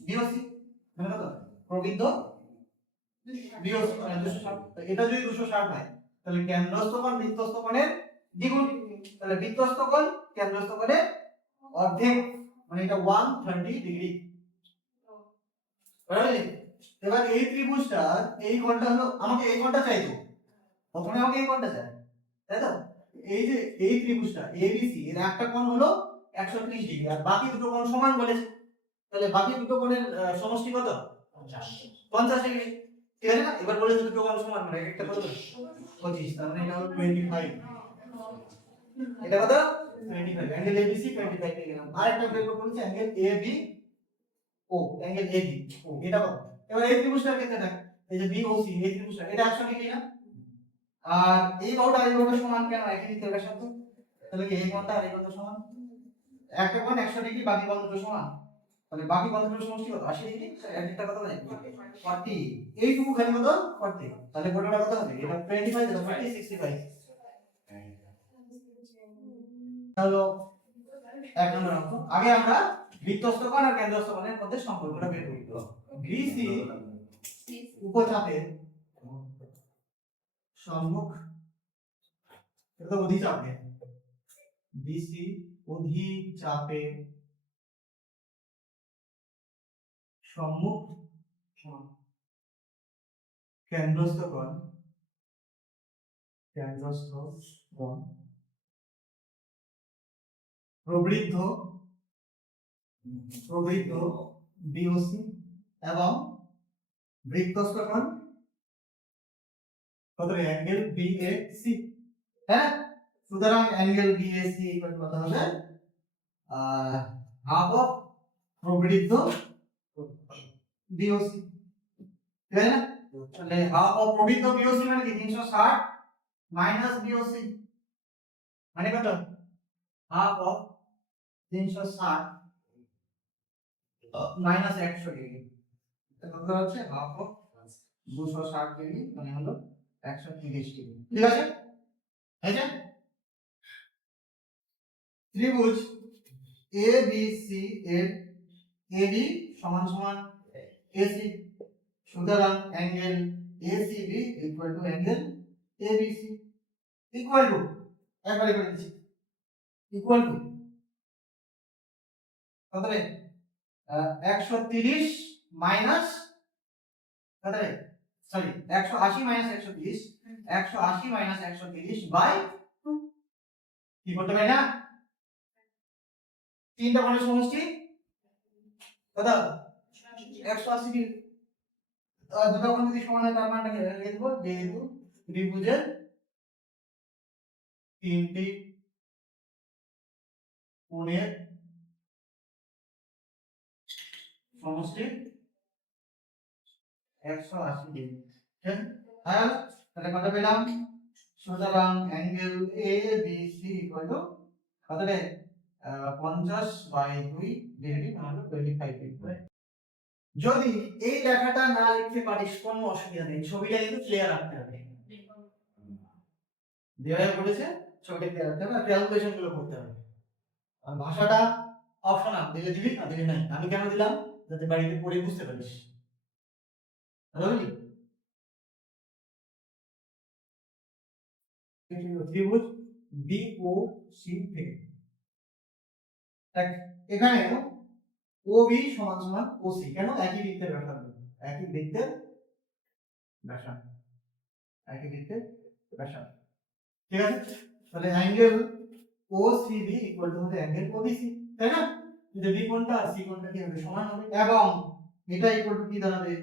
বিওসি মানে কত? প্রবৃদ্ধ বিওসি মানে 260। তো এটা যদি 260 হয় তাহলে কেন্দ্রস্থ কোণ বৃত্তস্থ কোণের দ্বিগুণ, তাহলে বৃত্তস্থ কোণ কেন্দ্রস্থ কোণের অর্ধেক, মানে এটা 130 ডিগ্রি। বুঝলি? এবার এই ত্রিভুজটা, এই কোণটা হলো, আমাকে এই কোণটা চাইতো, প্রথমে আমাকে এই কোণটা চাই, তাই তো? এই যে এই ত্রিভুজটা এবিসি এর একটা কোণ হলো 130 ডিগ্রি আর বাকি দুটো কোণ সমান বলেছে, তাহলে বাকি দুটো কোণের সমষ্টি কত? 50 ডিগ্রি। ঠিক আছে না? এবার বলেছে দুটো কোণ সমান, মানে একটা কত? 25, তার মানে এটা হলো 25। এটা কত? 25। অ্যাঙ্গেল এবিসি 25 পেয়ে গেলাম। আরেকটা বের করতে বলেছে অ্যাঙ্গেল এবি ও, অ্যাঙ্গেল এবি ও, এটা কত? এবার এই ত্রিভুজটার ক্ষেত্রে দেখ, এই যে বিওসি এই ত্রিভুজটা, এটা 100 ডিগ্রি না? আর এই বাহুটা এই বাহুটা সমান কেন? একই দিকে এর সাথে, তাহলে কি এই কোণটা আর এই কোণটা সমান? একটা কোণ 100 ডিগ্রি, বাকি কোণ দুটো সমান, তাহলে বাকি কোণ দুটোর সমষ্টি কত? 80 ডিগ্রি। একটা কত হবে? 40। এইটুকু খালি কত? 40। তাহলে গোটাটা কত হবে? এটা 25, এটা 40, 65। হলো এক নম্বর অঙ্ক। আগে আমরা বৃত্তস্থ কোণ আর কেন্দ্রস্থ কোণের মধ্যে সম্পর্কটা বের করব। বিসি উপচাপের সম্মুখ, এটা তো অধিচাপে, বিসি অধিচাপে সম্মুখ কেন্দ্রস্থ কোণ, কেন্দ্রস্থ কোণ প্রবৃদ্ধ, প্রবৃদ্ধ বিওসি এবং বৃত্তস্থ কোণ কত? Angle BAC. হ্যাঁ, সুতরাং অ্যাঙ্গেল বিএসি ইকুয়াল কত হবে? হাফ অফ প্রবৃদ্ধ বিওসি, ঠিক আছে না? তাহলে হাফ অফ প্রবৃদ্ধ বিওসি মানে কি? 360 মাইনাস বিওসি মানে কত? হাফ অফ 360 মাইনাস 100 ডিগ্রি, এটা কত হচ্ছে? হাফ অফ 260 ডিগ্রি মানে হলো 130 ডিগ্রি। ঠিক আছে? আছে? ত্রিভুজ এবিসি এর এবি সমান সমান এসি, সুতরাং angle ACB equal to angle ABC equal to, একবারে করে দিচ্ছি, ইকুয়াল টু কত রে? 130 মাইনাস কত রে? Sorry, 180 minus 130, 180 minus 130 by 2। কি করতে পারি না? তিনটা কোণের সমষ্টি কত? 180 ডিগ্রি। দুটো কোণ যদি সমান হয় তার মানটা কি লিখব? যেহেতু ত্রিভুজের তিনটি কোণের সমষ্টি 180 ডিগ্রি। ঠিক আছে? তাহলে কত পেলাম? সুতরাং angle A B C equal to কত রে? 50 বাই 2 ডিগ্রি মানে 25 ডিগ্রি। যদি এই লেখাটা না লিখতে পারিস কোনো অসুবিধা নেই, ছবিটা কিন্তু ক্লিয়ার রাখতে হবে। যেভাবে বলেছে ছবিটা ক্লিয়ার রাখতে হবে, ক্যালকুলেশন গুলো করতে হবে। আর ভাষাটা অপশনাল, দিলে দিবি না দিলে নাই। আমি কেন দিলাম? যাতে বাড়িতে পড়ে বুঝতে পারিস। বুঝলি? ত্রিভুজ BOC থেকে এখানে OB সমান সমান OC, কেন? একই বৃত্তের ব্যাসার্ধ, একই বৃত্তের ব্যাসার্ধ, একই বৃত্তের ব্যাসার্ধ। ঠিক আছে? তাহলে অ্যাঙ্গেল OCB ইকুয়াল টু হবে অ্যাঙ্গেল OBC, তাই না? যদি B কোণটা আর C কোণটা কি হবে? সমান হবে, এবং এটা ইকুয়াল টু কি দাঁড়াবে?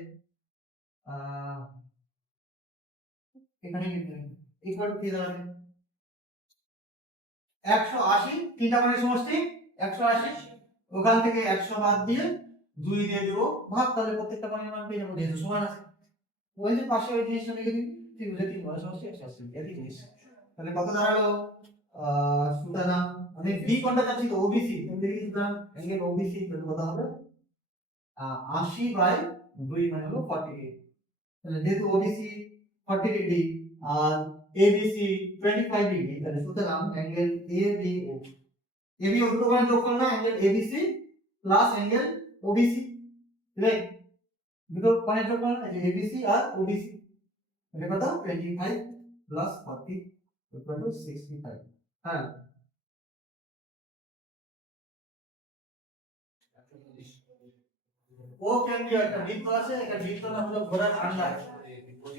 এখানে ইকুয়াল টু কি দাঁড়াবে? 180, তিনটা কোণের সমষ্টি 180, ওখান থেকে 100 বাদ দিয়ে 2 দিয়ে দেব ভাগ, তাহলে প্রত্যেকটা কোণের মান পেয়ে যাবো, যেহেতু সমান আছে। ওই যে পাশে ওই জিনিসটা লিখে দিবি, ত্রিভুজের তিন কোণের সমষ্টি 180, একই জিনিস। তাহলে কত দাঁড়ালো? সুতরাং আমি বি কোণটা চাচ্ছি তো ওবিসি, তাহলে লিখি সুতরাং অ্যাঙ্গেল ওবিসি কত হবে? 80/2 মানে হলো 48। তাহলে যেহেতু ওবিসি 40 ডিগ্রি আর এবিসি 25 ডিগ্রি, তাহলে সুতরাং অ্যাঙ্গেল এবিও, এবিও দুটো কোণের যোগফল না, angle ABC plus angle OBC, right? দুটো কোণের যোগফল, এই যে এবিসি আর ওবিসি, এটা কত? 25 প্লাস 40 ইকুয়াল টু 65। হ্যাঁ, ও কেন্দ্রীয় একটা বৃত্ত আছে, এটা বৃত্ত নাম হলো ঘোড়ার আন্ডার।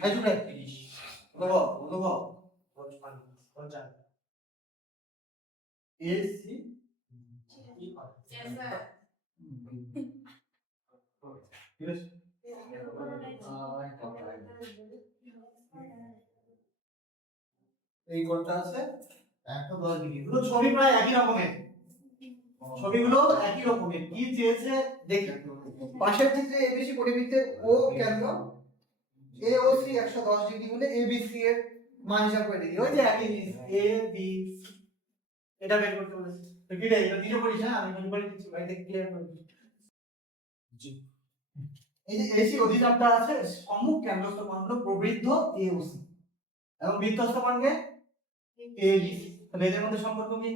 এই শুনে বলো বলো কোনটা? এসি এই কোণটা আছে 110 ডিগ্রি। পুরো ছবি প্রায় একই রকমের, ছবিগুলো একই রকমের। কি চেয়েছে দেখি, পাশের ক্ষেত্রে এবিসি পরিবৃত্তের ও কেন্দ্র এওসি 110 ডিগ্রি হলে এবিসি এর মান হিসাব করে দিই। ওই যে একই জিনিস, এ বি এটা বের করতে বলেছে। তো কি রে, এটা দিতে করিস না, আমি মনে করে দিচ্ছি ভাই, দেখ ক্লিয়ার করে দিচ্ছি। জি, এই যে এসি অধিচাপটা আছে, সম্মুখ কেন্দ্রস্থ কোণ হলো প্রবৃদ্ধ এওসি এবং বৃত্তস্থ কোণকে এবিসি। তাহলে এদের মধ্যে সম্পর্ক কি?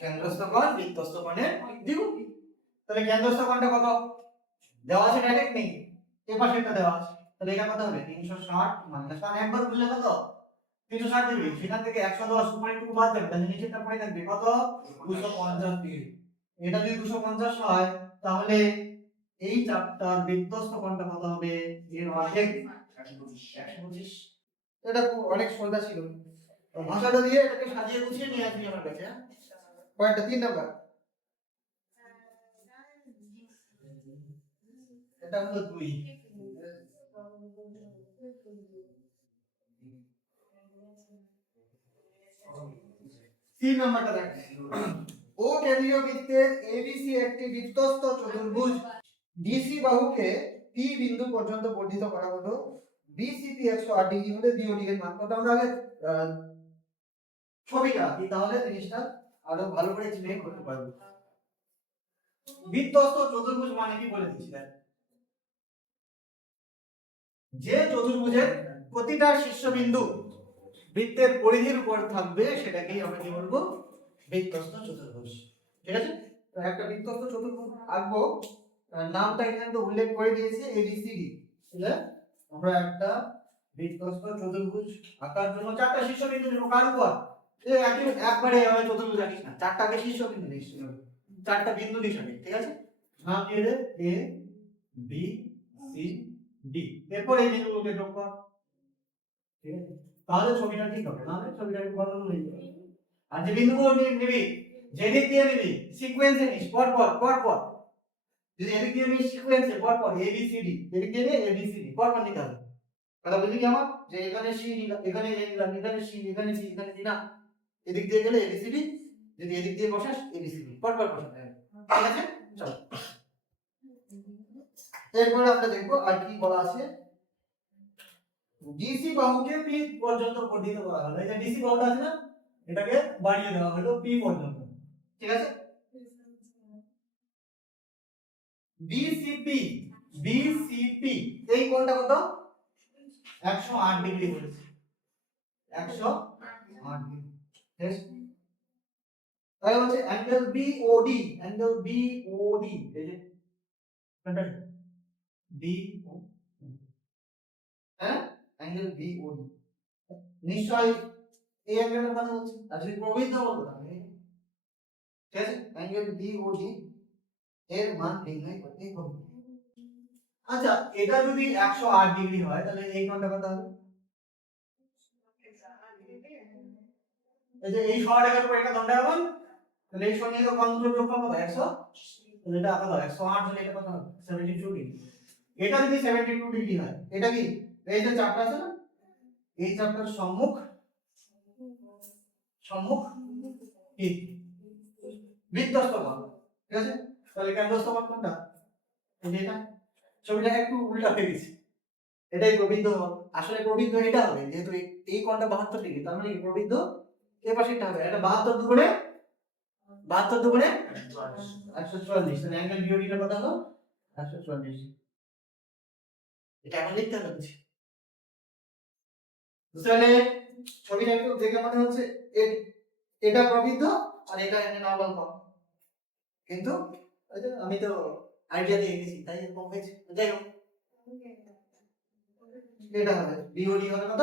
কেন্দ্রস্থ কোণ বৃত্তস্থ কোণের দ্বিগুণ। তাহলে কেন্দ্রস্থ কোণটা কত দেওয়া আছে? ডাইরেক্ট নেই, এই পাশে একটা দেওয়া আছে, তাহলে এটা কত হবে? 360 মাইনাস, কারণ একবার বুঝলে কত 360 ডিগ্রি, সেখান থেকে 110 উপরে একটু বাদ দেবে, তাহলে নিচেরটা পড়ে থাকবে কত? 250 ডিগ্রি। এটা যদি 250 হয়, তাহলে এই চাপটার বৃত্তস্থ কোণটা কত হবে? এর অর্ধেক 125। এটা অনেক সোজা ছিল, ভাষাটা দিয়ে এটাকে সাজিয়ে গুছিয়ে নিয়ে আসবি আমার কাছে। পয়েন্টটা 3 নাম্বার, এটা হলো 2। 3 নাম্বারটা দেখ, ও কেন্দ্রীয় বৃত্তের এবিসি একটি বৃত্তস্থ চতুর্ভুজ, ডিসি বাহুকে পি বিন্দু পর্যন্ত বর্ধিত করা হলো। বিসিপি 108 ডিগ্রি হলে বিওডি এর মান কত? আমরা আগে ছবিটা আঁকি, তাহলে জিনিসটা আরো ভালো করে এক্সপ্লেইন করতে পারবো। বৃত্তস্থ চতুর্ভুজ মানে কি বলে দিচ্ছি দেখ, যে চতুর্ভুজের প্রতিটা শীর্ষবিন্দু বৃত্তের পরিধির উপর থাকবে সেটাকেই আমরা কি বলবো? বৃত্তস্থ চতুর্ভুজ। ঠিক আছে? তো একটা বৃত্তস্থ চতুর্ভুজ আঁকবো, নামটা এখানে তো উল্লেখ করে দিয়েছে এবিসিডি। ঠিক আছে? আমরা একটা বৃত্তস্থ চতুর্ভুজ আঁকার জন্য চারটা শীর্ষবিন্দু নেব। কার উপর? এই একবারে আমি চতুর্ভুজ আঁকিস না, চারটাকে শীর্ষবিন্দু নিস, চারটা বিন্দু নিস আগে। ঠিক আছে? নাম দিয়ে দে এ বি সি ডি, এরপর এই বিন্দুগুলোকে যোগ কর। ঠিক আছে? তাহলে ছবিটা ঠিক হবে, নাহলে ছবিটা একটু গন্ডগোল হয়ে যাবে। আর যে বিন্দুগুলো নিবি, যেদিক দিয়ে নিবি সিকোয়েন্সে নিস, পর পর পর পর। যদি এদিক দিয়ে নিস সিকোয়েন্সে পর পর এ বি সি ডি, এদিক দিয়ে নিয়ে এ বি সি ডি পর পর নিতে হবে। কথা বুঝলি কি আমার? যে এখানে সি নিলাম, এখানে এ নিলাম, এখানে সি, এখানে সি, এখানে ডি না, এদিক দিয়ে গেলে এ বি সি ডি, যদি এদিক দিয়ে বসাস এ বি সি ডি পর পর বসাতে হবে। ঠিক আছে? চলো এরপর আমরা দেখবো আর কি বলা আছে। ডিসি বাহুকে পি পর্যন্ত বর্ধিত করা হলো। এই যে ডিসি বাহুটা আছে না, এটাকে বাড়িয়ে দেওয়া হলো পি পর্যন্ত। ঠিক আছে? বিসিপি বিসিপি এই কোণটা কত 108 ডিগ্রি বলেছে 108 ডিগ্রি ঠিক আছে তাহলে হচ্ছে অ্যাঙ্গেল বিওডি এই যে এটা বিও হ্যাঁ অ্যাঙ্গেল বিওডি নিশ্চয় এই অ্যাঙ্গেলের কথা বলছি আর যদি প্রবৃদ্ধ বলতো তাহলে ঠিক আছে অ্যাঙ্গেল বিওডি এর মান নির্ণয় করতে হবে আচ্ছা এটা যদি 108 ডিগ্রি হয় তাহলে এই কোণটা কত হবে এই যে এই 100 টাকার উপর এটা দণ্ডায়মান তাহলে এই সঙ্গে তো কোণ দুটো যোগফল কত 100 তাহলে এটা কত 108 তাহলে এটা কত হবে 72 ডিগ্রি এটা যদি 72 ডিগ্রি হয় এটা কি এই যে চাপটা আছে না এই চাপটার সম্মুখ কি বৃত্তস্থ কোণ ঠিক আছে তাহলে কেন্দ্রস্থ কোণ কোনটা এই যে এটা ছবিটা একটু উল্টা হয়ে গেছে এটাই প্রবৃদ্ধ আসলে প্রবৃদ্ধ এটা হবে যেহেতু এই কোণটা 72 ডিগ্রি তার মানে এই প্রবৃদ্ধ এই পাশেটা হবে এটা 72 দুগুণে 144 তাহলে অ্যাঙ্গেল বিওডি এর কত হলো 144 এটা এখন লিখতে হবে তাহলে ছবিটা একটু দেখে মনে হচ্ছে এটা প্রবৃদ্ধ আর এটা এমনি নরমাল কোণ কিন্তু আমি তো আইডিয়া দিয়ে গেছি তাই এরকম হয়েছে যাই হোক এটা হবে বিওডি হবে কত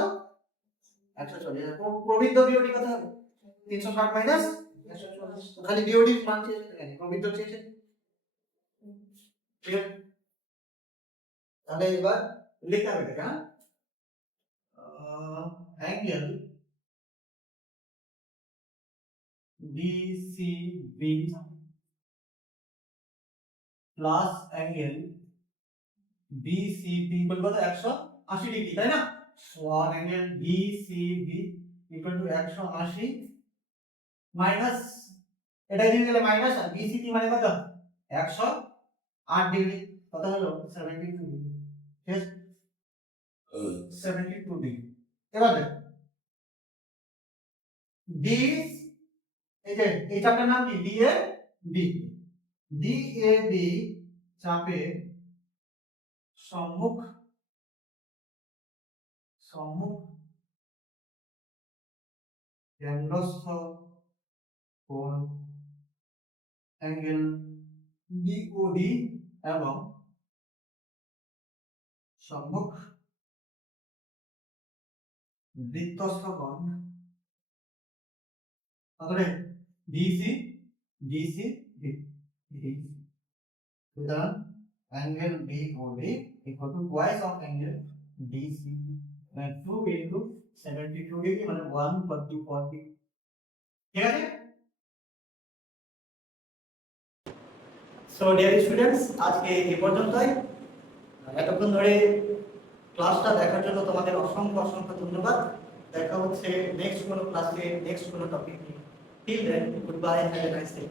140 প্রবৃদ্ধ বিওডি কত হবে 360 মাইনাস 144 খালি বিওডি মান চেয়েছে কেন প্রবৃদ্ধ চেয়েছে ঠিক আছে তাহলে এবার লিখতে হবে এটা angle BCB plus angle BCB equal কত 180 ডিগ্রি তাই না one angle BCB equal to 180 minus এটা দিয়ে গেলে মাইনাস আর BCB মানে কত 108 ডিগ্রি কত হলো 72 ডিগ্রি ঠিক আছে 72 ডিগ্রি এবার দেখ দিস এই যে এই চাপটার নাম কি DAB চাপের সম্মুখ কেন্দ্রস্থ কোণ অ্যাঙ্গেল BOD এবং সম্মুখ বৃত্তস্থ কোণ তাহলে BC সুতরাং angle BOD equal to twice of angle BC মানে 2 into 72 ডিগ্রি মানে 140 ঠিক আছে সো ডিয়ার স্টুডেন্টস আজকে এই পর্যন্তই এতক্ষণ ধরে ক্লাসটা দেখার জন্য তোমাদের অসংখ্য ধন্যবাদ দেখা হচ্ছে নেক্সট কোনো ক্লাসে নেক্সট কোনো টপিক নিয়ে till then goodbye have a nice day